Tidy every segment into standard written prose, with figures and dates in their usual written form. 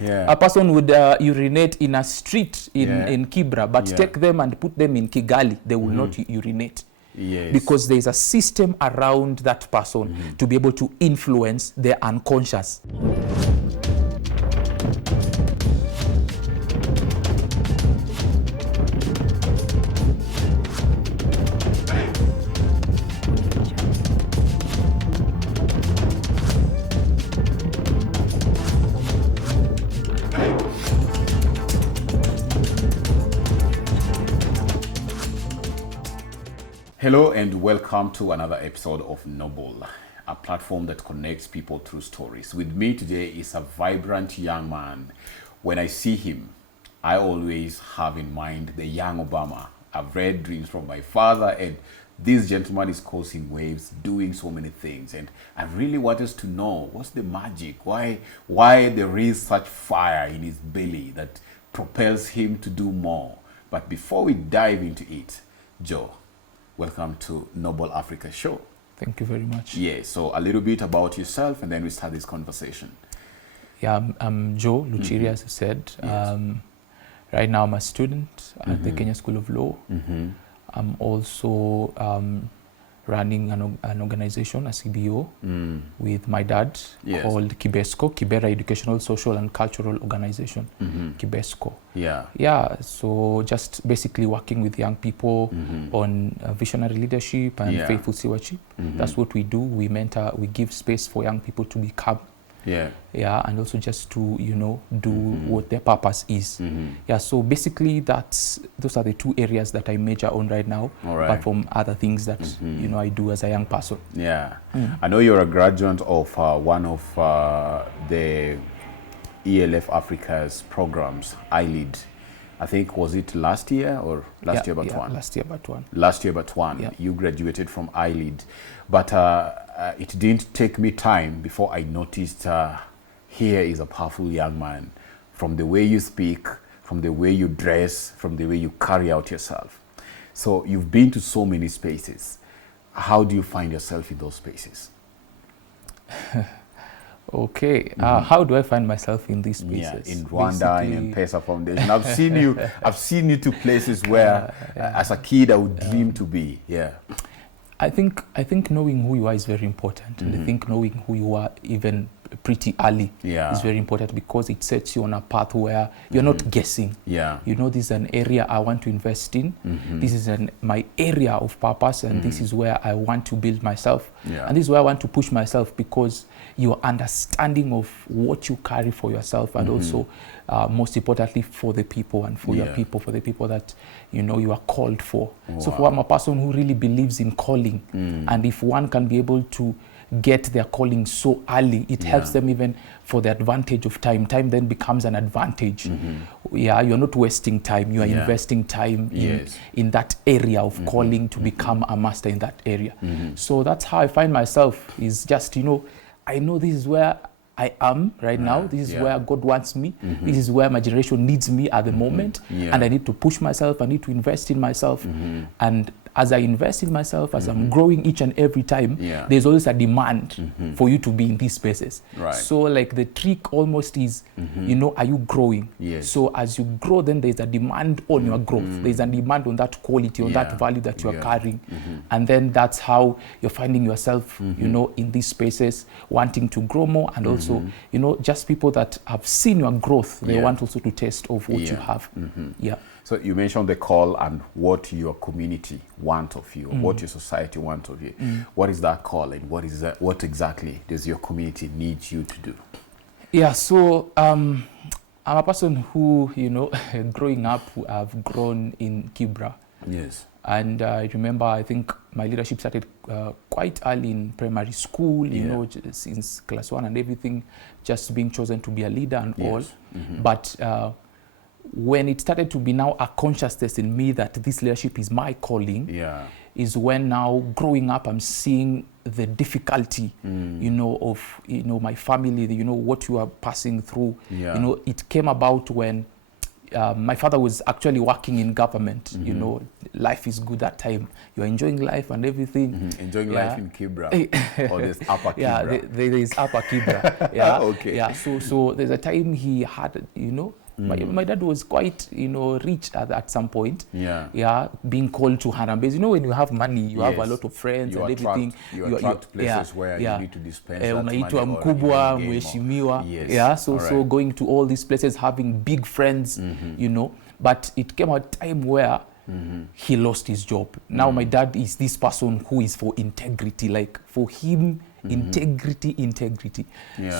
Yeah. A person would urinate in a street in Kibra, but take them and put them in Kigali, they will not urinate. Yes. Because there is a system around that person to be able to influence their unconscious. Hello and welcome to another episode of Noble, a platform that connects people through stories. With me today is a vibrant young man. When I see him, I always have in mind the young Obama. I've read Dreams from My Father, and this gentleman is causing waves, doing so many things. And I really want us to know what's the magic, why there is such fire in his belly that propels him to do more. But before we dive into it, Joe, welcome to Noble Africa Show. Thank you very much. Yeah, so a little bit about yourself and then we start this conversation. Yeah, I'm Joe Luchiri, as you said. Yes. Right now I'm a student at the Kenya School of Law. I'm also running an organization, a CBO, with my dad called Kibra, Educational, Social and Cultural Organization, Kibesco. Yeah. Yeah, so just basically working with young people on visionary leadership and faithful stewardship. That's what we do. We mentor, we give space for young people to become. Yeah, and also just to, do what their purpose is. Yeah, so basically those are the two areas that I major on right now, apart from other things that, I do as a young person. Yeah. I know you're a graduate of one of the ELF Africa's programs, ILEAD. I think, was it last year or last year but one? Last year but one. Last year but one. Yeah. You graduated from ILEAD. But it didn't take me time before I noticed here is a powerful young man. From the way you speak, from the way you dress, from the way you carry out yourself. So you've been to so many spaces. How do you find yourself in those spaces? Okay, how do I find myself in these spaces? Yeah, in Rwanda, in M-Pesa Foundation. I've seen you to places where, as a kid, I would dream to be. Yeah. I think knowing who you are is very important, and I think knowing who you are even pretty early is very important, because it sets you on a path where you're not guessing. Yeah. This is an area I want to invest in. This is my area of purpose, and this is where I want to build myself. Yeah. And this is where I want to push myself, because your understanding of what you carry for yourself, and also most importantly for the people and for your people, for the people that you are called for. Wow. So I'm a person who really believes in calling, and if one can be able to get their calling so early, it helps them even for the advantage of time. Time then becomes an advantage. Yeah, you're not wasting time, you are investing time in that area of calling to become a master in that area. So that's how I find myself, is just, I know this is where I am right now. This is where God wants me. This is where my generation needs me at the moment. And I need to push myself. I need to invest in myself. And as I invest in myself, as I'm growing each and every time, there's always a demand for you to be in these spaces. Right. So like the trick almost is, are you growing? Yes. So as you grow, then there's a demand on your growth. There's a demand on that quality, on that value that you are carrying. And then that's how you're finding yourself, in these spaces, wanting to grow more. And also, just people that have seen your growth, they want also to taste of what you have. Yeah. So you mentioned the call and what your community want of you, what your society want of you. What is that calling? What exactly does your community need you to do? Yeah, so I'm a person who, growing up, I've grown in Kibra. Yes. And I remember, I think my leadership started quite early in primary school, since class 1 and everything, just being chosen to be a leader and all. But when it started to be now a consciousness in me that this leadership is my calling, is when now growing up I'm seeing the difficulty, of my family, what you are passing through. It came about when my father was actually working in government. You know, life is good that time. You're enjoying life and everything. Enjoying life in Kibra or this upper Kibra. Yeah, there is upper Kibra. Yeah, okay. Yeah, so there's a time he had, you know, my dad was quite, you know, rich at some point. Yeah, being called to Harambes. You know, when you have money, you have a lot of friends and everything. You attract places where you need to dispense that money. Unaitwa mkubwa, mheshimiwa. Yeah, so going to all these places, having big friends, you know. But it came a time where he lost his job. Now my dad is this person who is for integrity. Like for him, integrity.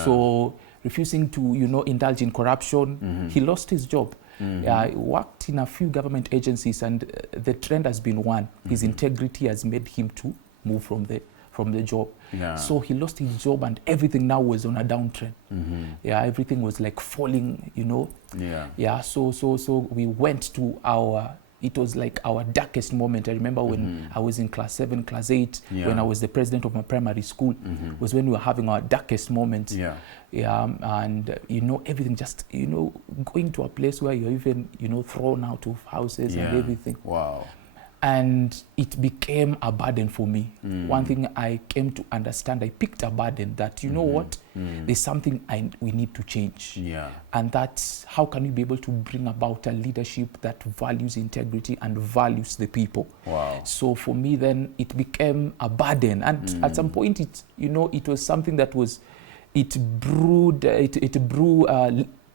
So refusing to, you know, indulge in corruption, he lost his job. He worked in a few government agencies, and the trend has been one. His integrity has made him to move from the job. So he lost his job, and everything now was on a downtrend. Everything was like falling, you know. So we went to it was like our darkest moment. I remember when I was in class 7, class 8, when I was the president of my primary school, was when we were having our darkest moments. And, you know, everything just, you know, going to a place where you're even, you know, thrown out of houses and everything. Wow. And it became a burden for me. One thing I came to understand, I picked a burden that, you know what, there's something we need to change. And that's how can we be able to bring about a leadership that values integrity and values the people. Wow. So for me then, it became a burden. And at some point, it was something that was, it brewed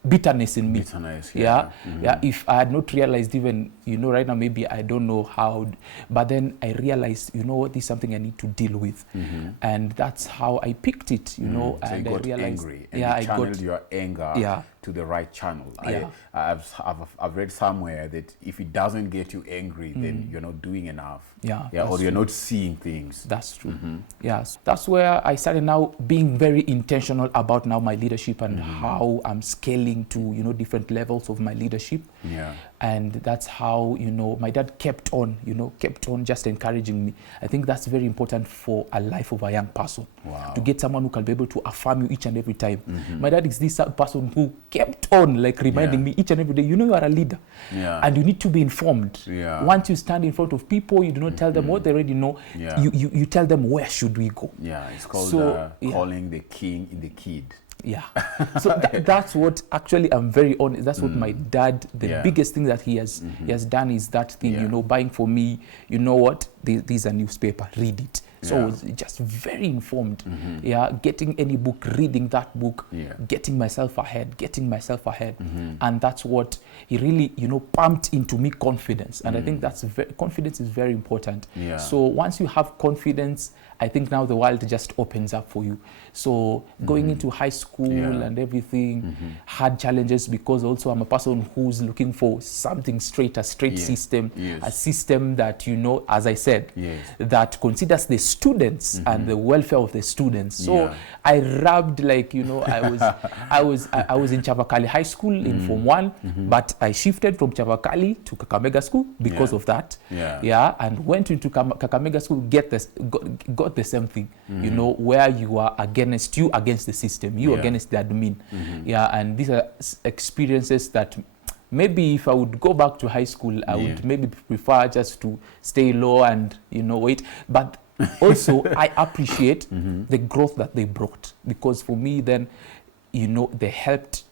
bitterness in me. If I had not realized, even, you know, right now maybe I don't know how, but then I realized, you know what, this is something I need to deal with. And that's how I picked it, you know. So and you got I realized, angry, and you channeled your anger to the right channel. I've read somewhere that if it doesn't get you angry, then you're not doing enough. Or you're not seeing things. That's true. That's where I started now being very intentional about now my leadership and how I'm scaling to, you know, different levels of my leadership. And that's how, you know, my dad kept on just encouraging me. I think that's very important for a life of a young person. To get someone who can be able to affirm you each and every time. My dad is this person who kept on like reminding me each and every day, you know, you are a leader and you need to be informed. Once you stand in front of people, you do not tell them what they already know. You tell them, where should we go? It's called calling the king in the kid. So that's what actually, I'm very honest, that's what my dad, the biggest thing that he has done is that thing, you know, buying for me, you know what, this is a newspaper, read it. So I was just very informed. Getting any book, reading that book, getting myself ahead. And that's what he really, you know, pumped into me confidence. And I think that's confidence is very important. So once you have confidence, I think now the world just opens up for you. So going into high school and everything had challenges, because also I'm a person who's looking for something straight, a straight system, a system that, you know, as I said, that considers the students and the welfare of the students. So I rubbed, like, you know, I was in Chavakali High School in Form 1, but I shifted from Chavakali to Kakamega School because of that. And went into Kakamega School, got the same thing, you know, where you are against the system, against the admin. And these are experiences that maybe if I would go back to high school, I would maybe prefer just to stay low and, you know, wait. But also, I appreciate the growth that they brought, because for me then, you know, they helped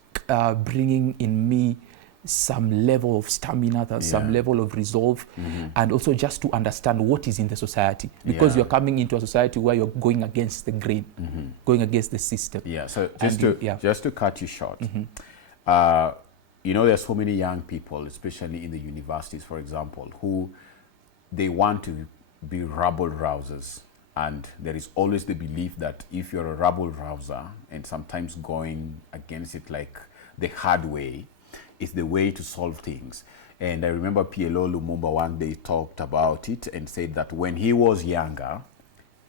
bringing in me some level of stamina, some level of resolve, and also just to understand what is in the society, because you're coming into a society where you're going against the grain, going against the system. So just to cut you short, you know, there's so many young people, especially in the universities, for example, who they want to be rabble rousers. And there is always the belief that if you're a rabble rouser, and sometimes going against it like the hard way, is the way to solve things. And I remember PLO Lumumba one day talked about it and said that when he was younger,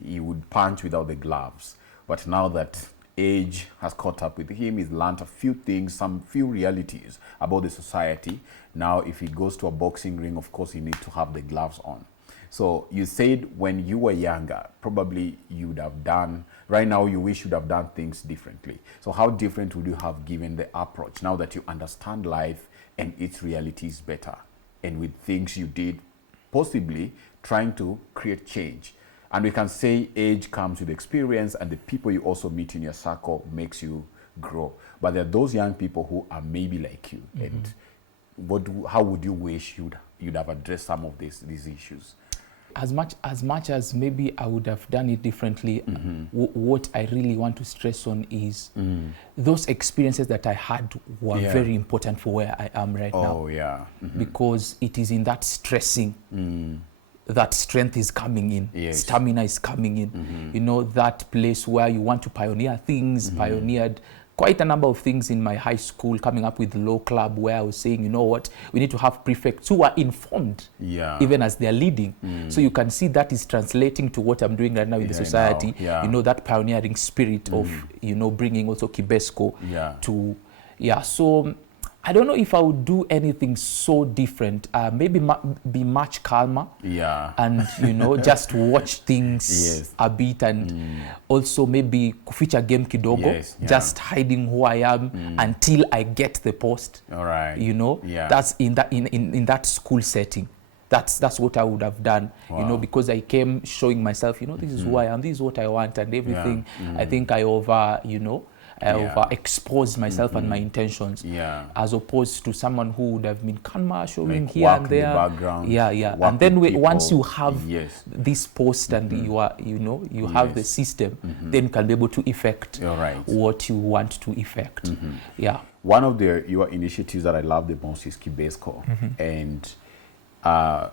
he would punch without the gloves. But now that age has caught up with him, he's learned a few things, some few realities about the society. Now, if he goes to a boxing ring, of course, he needs to have the gloves on. So you said when you were younger, probably you would have done, right now you wish you'd have done things differently. So how different would you have given the approach now that you understand life and its realities better, and with things you did, possibly trying to create change? And we can say age comes with experience, and the people you also meet in your circle makes you grow. But there are those young people who are maybe like you, and how would you wish you'd have addressed some of these issues? As much as maybe I would have done it differently, what I really want to stress on is those experiences that I had were very important for where I am right now. Oh, yeah. Because it is in that stressing that strength is coming in, stamina is coming in. You know, that place where you want to pioneer things, pioneered quite a number of things in my high school, coming up with the law club, where I was saying, you know what, we need to have prefects who are informed, even as they're leading. So you can see that is translating to what I'm doing right now in the society. You know, that pioneering spirit of, you know, bringing also Kibesco to, so I don't know if I would do anything so different. Maybe be much calmer. And, you know, just watch things a bit, and also maybe kuficha game kidogo, just hiding who I am until I get the post. You know, that's in that school setting. That's what I would have done, you know, because I came showing myself, you know, this is who I am, this is what I want, and everything. I think I overexposed myself and my intentions, as opposed to someone who would have been calmer, showing like here and there. The and then once you have this post and you are, you know, you have the system, then you can be able to effect what you want to effect. One of your initiatives that I love the most is Kibesco, and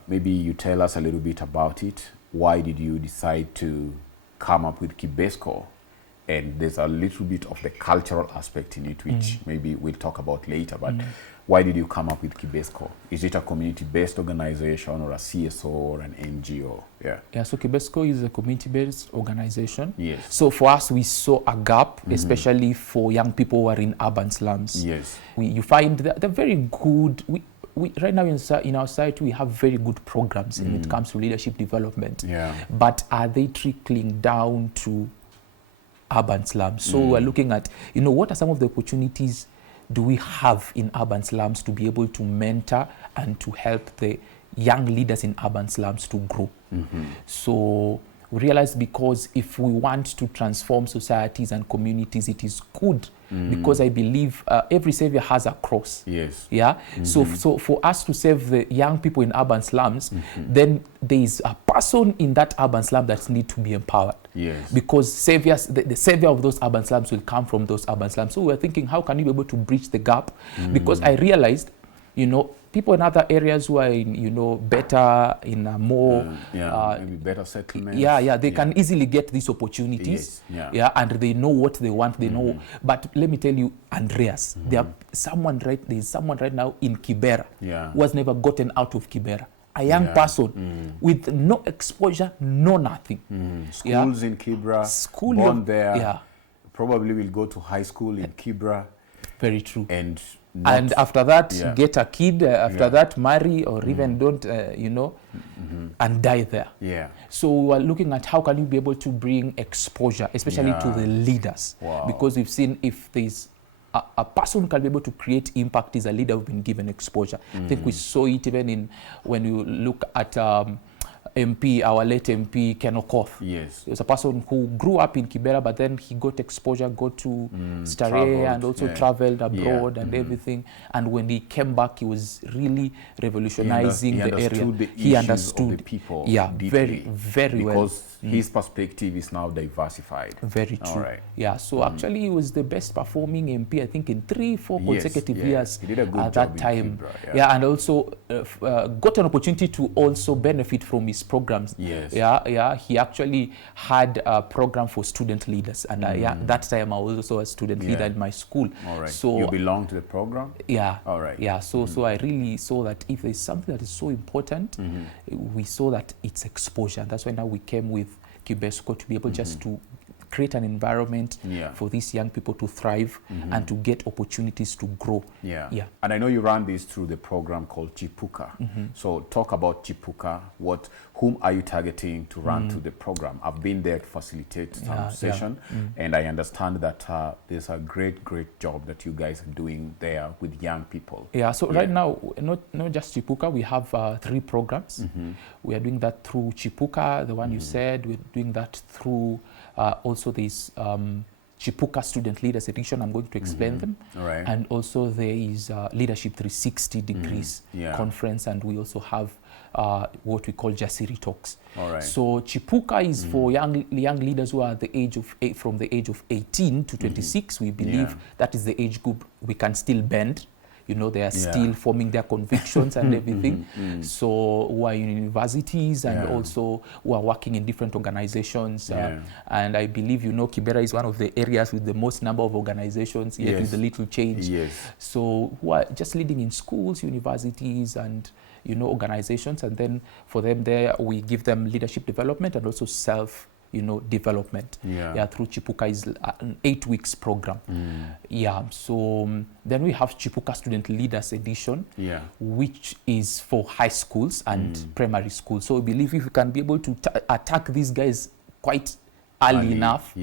maybe you tell us a little bit about it. Why did you decide to come up with Kibesco? And there's a little bit of the cultural aspect in it, which maybe we'll talk about later. But why did you come up with Kibesco? Is it a community-based organization, or a CSO, or an NGO? So Kibesco is a community-based organization. So for us, we saw a gap, especially for young people who are in urban slums. You find that they're very good. We right now in our society, we have very good programs when it comes to leadership development. But are they trickling down to urban slums? So we're looking at, you know, what are some of the opportunities do we have in urban slums to be able to mentor and to help the young leaders in urban slums to grow. So we realized, because if we want to transform societies and communities, it is good, because I believe every savior has a cross. So for us to save the young people in urban slums, then there is a person in that urban slum that needs to be empowered. Because saviors, the savior of those urban slums will come from those urban slums. So we're thinking, how can you be able to bridge the gap? Because I realized, you know, people in other areas who are in, you know, better, in a more maybe better settlements. They can easily get these opportunities. And they know what they want. They know. But let me tell you, Andreas, there's someone right now in Kibra who has never gotten out of Kibra. A young person with no exposure, no nothing. Schools in Kibra, born there, probably will go to high school in Kibra. Very true. And after that, get a kid, after that, marry, or even don't, you know, and die there. So we're looking at how can you be able to bring exposure, especially to the leaders. Because we've seen, if there's a person who can be able to create impact, is a leader who's been given exposure. I think we saw it even when you look at MP, our late MP, Ken Okoth. He was a person who grew up in Kibera, but then he got exposure, got to Stare, and also traveled abroad and everything. And when he came back, he was really revolutionizing the area. He understood of the people deeply, very well. Because his perspective is now diversified. Very true. So actually, he was the best performing MP, I think, in 3-4 consecutive years he did a good at job that time. Kibra, and also got an opportunity to also benefit from his programs. He actually had a program for student leaders, and that time I was also a student leader in my school. So you belong to the program? So I really saw that if there's something that is so important, we saw that it's exposure. And that's why now we came with Kibesco to be able just to create an environment for these young people to thrive and to get opportunities to grow. And I know you run this through the program called Chipuka. So talk about Chipuka. Whom are you targeting to run to the program? I've been there to facilitate some session, and I understand that there's a great job that you guys are doing there with young people. So right now, not just Chipuka, we have 3 programs. We are doing that through Chipuka, the one you said. We're doing that through also this Chipuka Student Leaders Edition. I'm going to explain them. And also there is Leadership 360 Degrees Conference, and we also have what we call Jasiri Talks. So Chipuka is for young leaders who are the age of from the age of 18 to 26. We believe that is the age group we can still bend. You know, they are still forming their convictions and everything. So who are in universities and also who are working in different organizations. And I believe, you know, Kibra is one of the areas with the most number of organizations, yet with a little change. So who are just leading in schools, universities, and, you know, organizations. And then for them there, we give them leadership development and also development through Chipuka. Is an 8 weeks program. So then we have Chipuka Student Leaders Edition, which is for high schools and primary schools. So we believe if we can be able to attack these guys quite early enough,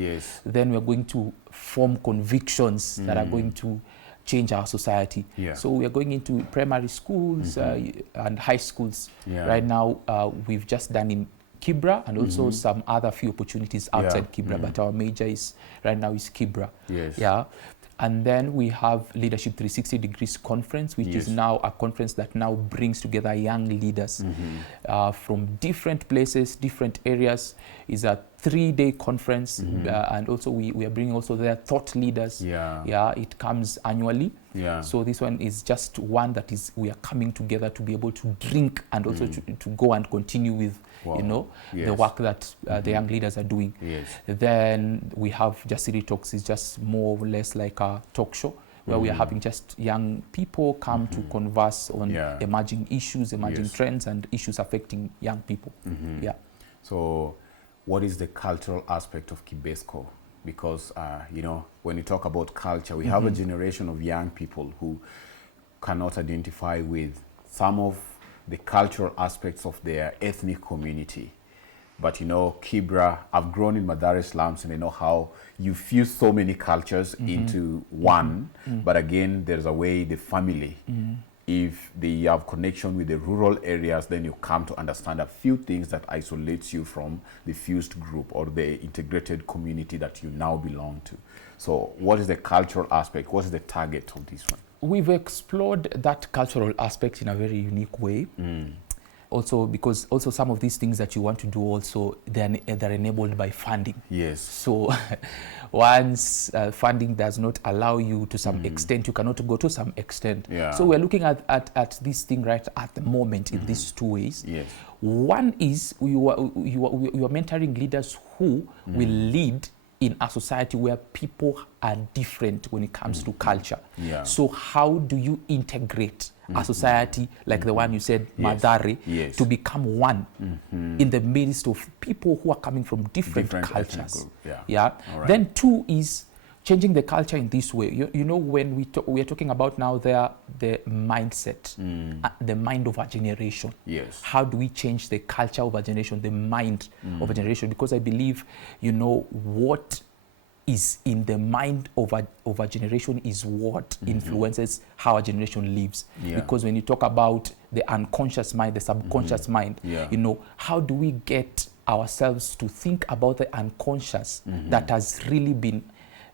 then we're going to form convictions that are going to change our society. So we are going into primary schools and high schools. Right now we've just done in Kibra and also some other few opportunities outside Kibra, but our major is right now is Kibra. And then we have Leadership 360 Degrees Conference, which is now a conference that now brings together young leaders from different places, different areas. It's a 3-day conference, and also we are bringing also their thought leaders. It comes annually. So this one is just one that is we are coming together to be able to drink and also to go and continue with the work that the young leaders are doing. Then we have Jasiri Talks. It's just more or less like a talk show where we are having just young people come to converse on emerging issues, emerging trends, and issues affecting young people. So what is the cultural aspect of Kibesco? Because, when you talk about culture, we have a generation of young people who cannot identify with some of the cultural aspects of their ethnic community. But, Kibra, I've grown in Madare slums, and I know how you fuse so many cultures into one. But again, there's a way the family, if they have connection with the rural areas, then you come to understand a few things that isolates you from the fused group or the integrated community that you now belong to. So what is the cultural aspect? What is the target of this one? We've explored that cultural aspect in a very unique way. Also, because also some of these things that you want to do also, they're enabled by funding. So once funding does not allow you to some extent, you cannot go to some extent. So we're looking at this thing right at the moment in these 2 ways. One is you are mentoring leaders who will lead in a society where people are different when it comes to culture. So how do you integrate a society like the one you said, Madare, to become one in the midst of people who are coming from different cultures? Then 2 is changing the culture in this way. When we are talking about now the mindset, the mind of a generation. How do we change the culture of a generation, the mind of a generation? Because I believe, what is in the mind of a generation is what influences how a generation lives. Because when you talk about the unconscious mind, the subconscious mind, how do we get ourselves to think about the unconscious that has really been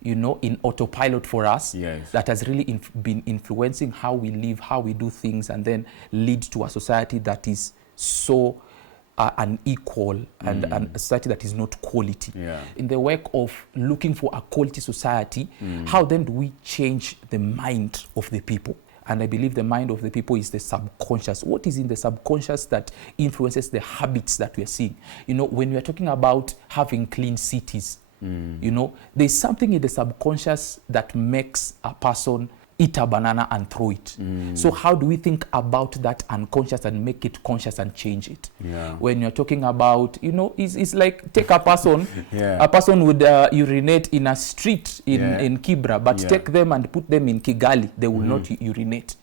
in autopilot for us, that has really been influencing how we live, how we do things, and then lead to a society that is so unequal and a society that is not quality. In the work of looking for a quality society, how then do we change the mind of the people? And I believe the mind of the people is the subconscious. What is in the subconscious that influences the habits that we are seeing? When we are talking about having clean cities, there's something in the subconscious that makes a person eat a banana and throw it. So how do we think about that unconscious and make it conscious and change it? When you're talking about, you know, it's like take a person, a person would urinate in a street in Kibra, but take them and put them in Kigali, they will not urinate.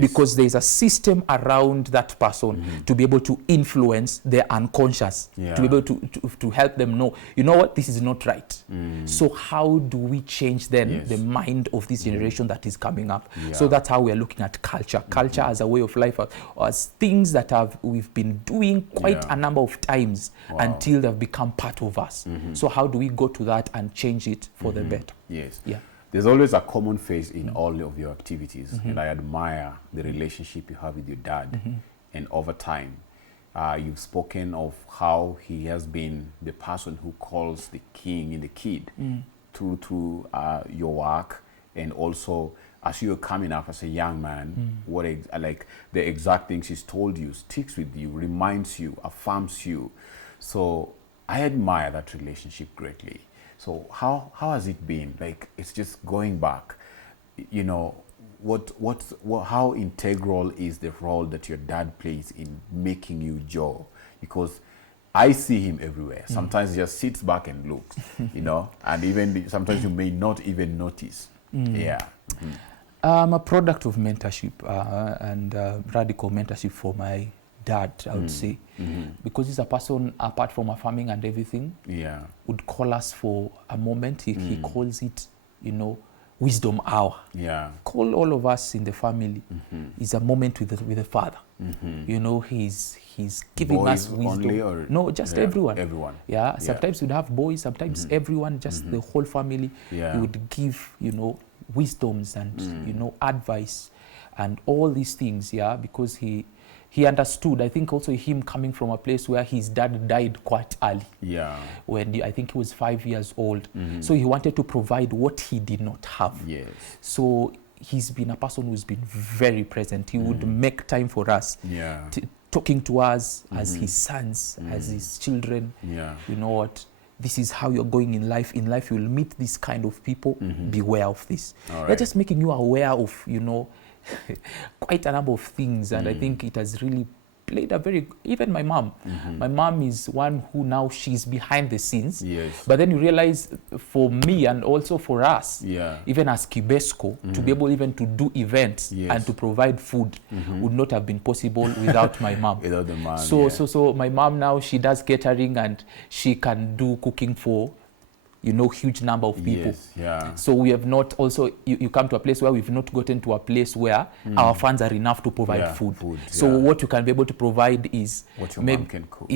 Because there's a system around that person to be able to influence their unconscious, to be able to help them know, you know what, this is not right. So how do we change then the mind of this generation that is coming up? So that's how we're looking at culture. Culture as a way of life, as things that we've been doing quite a number of times until they've become part of us. So how do we go to that and change it for the better? There's always a common face in all of your activities, and I admire the relationship you have with your dad. And over time, you've spoken of how he has been the person who calls the king in the kid through your work, and also as you're coming up as a young man, like the exact things he's told you sticks with you, reminds you, affirms you. So I admire that relationship greatly. So how has it been? Like, it's just going back, you know, how integral is the role that your dad plays in making you Joe? Because I see him everywhere. Sometimes he just sits back and looks, you know, and even sometimes you may not even notice. I'm a product of mentorship and radical mentorship for my dad, I would say, because he's a person, apart from affirming and everything, would call us for a moment. He calls it, you know, wisdom hour. Call all of us in the family. It's a moment with the father. You know, he's giving boys us wisdom. Only, or no, just everyone. Sometimes we'd have boys, sometimes everyone, just the whole family. He would give, you know, wisdoms and you know, advice and all these things, because he understood. I think also him coming from a place where his dad died quite early. When I think he was 5 years old. So he wanted to provide what he did not have. So he's been a person who's been very present. He would make time for us, talking to us as his sons, as his children. You know what? This is how you're going in life. In life, you'll meet this kind of people. Beware of this. They're just making you aware of, you know, quite a number of things, and I think it has really played a very, even my mom. My mom is one who now she's behind the scenes. But then you realize for me and also for us, even as Kibesco, to be able even to do events and to provide food would not have been possible without my mom. Without the mom, so my mom now, she does catering and she can do cooking for, you know, huge number of people. So we have not also, you come to a place where we've not gotten to a place where our funds are enough to provide food. So what you can be able to provide is what your mom can cook.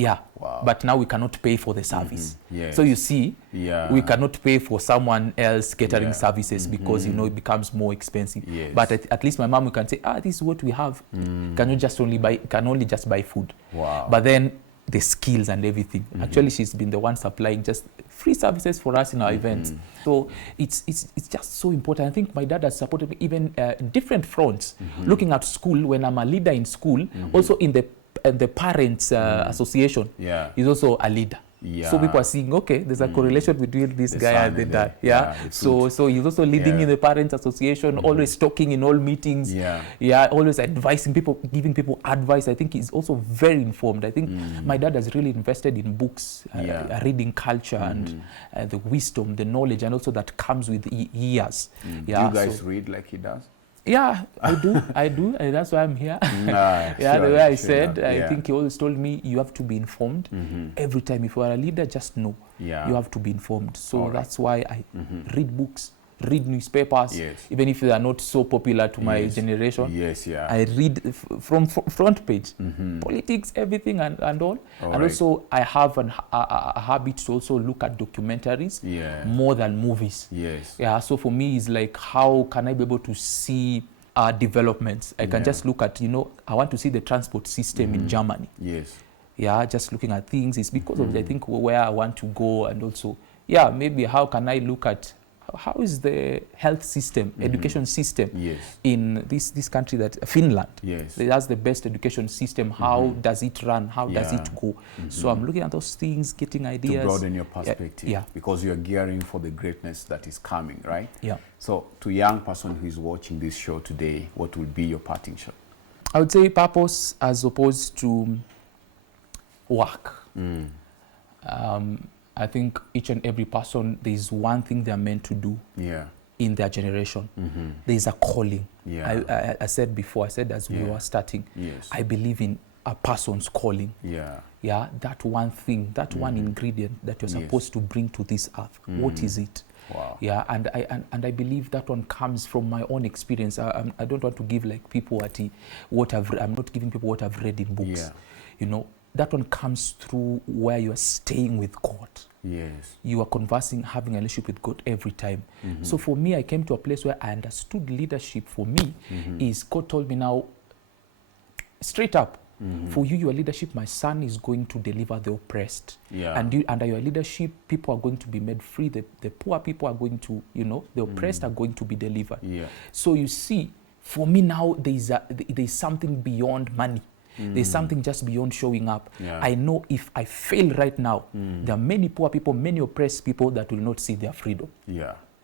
But now we cannot pay for the service. So you see, we cannot pay for someone else catering services because, you know, it becomes more expensive. But at least my mom, we can say, this is what we have. Can only just buy food. But then the skills and everything. Actually, she's been the one supplying just free services for us in our events. So it's just so important. I think my dad has supported me even in different fronts. Looking at school, when I'm a leader in school, also in the parents association, he's also a leader. So people are seeing, okay, there's a correlation between this guy and the dad. So he's also leading in the parents association, always talking in all meetings. Always advising people, giving people advice. I think he's also very informed. I think my dad has really invested in books, a reading culture, and the wisdom, the knowledge, and also that comes with years. Do you guys read like he does? I do, and that's why I'm here. The way I said, I think he always told me, you have to be informed every time. If you are a leader, just know you have to be informed. So that's why I read books, read newspapers, even if they are not so popular to my generation. I read from front page, politics, everything and all. And also I have a habit to also look at documentaries more than movies. So for me, it's like, how can I be able to see developments? I can just look at, you know, I want to see the transport system in Germany. Just looking at things. It's because of, I think, where I want to go, and also, maybe how can I look at how is the health system, education system Yes. in this country, that Finland? Yes. That's the best education system. How does it run? How does it go? So I'm looking at those things, getting ideas. To broaden your perspective. Yeah. Because you're gearing for the greatness that is coming, right? Yeah. So to a young person who is watching this show today, what will be your parting shot? I would say purpose as opposed to work. I think each and every person, there is one thing they are meant to do in their generation. There is a calling. I said before, I said as we were starting, I believe in a person's calling. Yeah, that one thing, that one ingredient that you're supposed to bring to this earth. What is it? Wow. Yeah, and I believe that one comes from my own experience. I don't want to give like people I'm not giving people what I've read in books. You know, that one comes through where you are staying with God. Yes. You are conversing, having a relationship with God every time. So for me, I came to a place where I understood leadership for me is God told me now, straight up, for you, your leadership, my son is going to deliver the oppressed. And under your leadership, people are going to be made free. The poor people are going to, the oppressed are going to be delivered. So you see, for me now, there's something beyond money. There's something just beyond showing up. I know if I fail right now, there are many poor people, many oppressed people that will not see their freedom.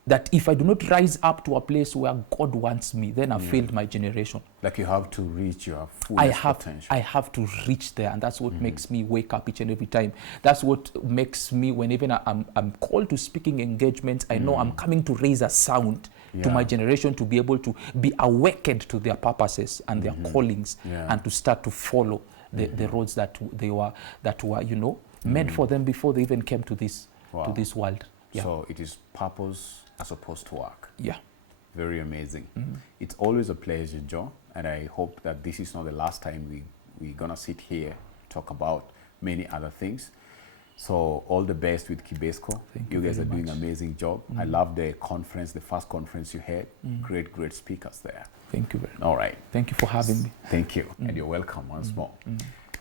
That if I do not rise up to a place where God wants me, then I've failed my generation. Like you have to reach your fullest potential. I have to reach there, and that's what makes me wake up each and every time. That's what makes me, when even I'm called to speaking engagements, I know I'm coming to raise a sound to my generation to be able to be awakened to their purposes and their callings, and to start to follow the roads that were meant for them before they even came to this world. So it is purpose as opposed to work. Very amazing. It's always a pleasure, Joe, and I hope that this is not the last time we're gonna sit here talk about many other things. So all the best with Kibesco. You guys are doing an amazing job. I love the conference, the first conference you had. Great speakers there. Thank you very much. All right. Thank you for having me. Thank you, and you're welcome once more.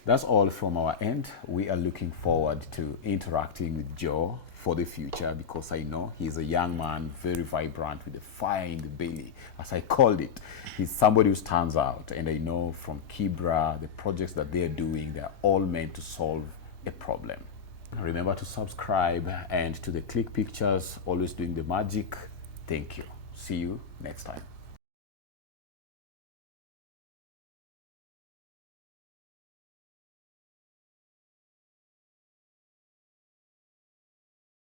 That's all from our end. We are looking forward to interacting with Joe for the future, because I know he's a young man, very vibrant, with a fire in the belly, as I called it. He's somebody who stands out, and I know from Kibra, the projects that they're doing, they're all meant to solve a problem. Remember to subscribe, and to the Click Pictures, always doing the magic. Thank you. See you next time.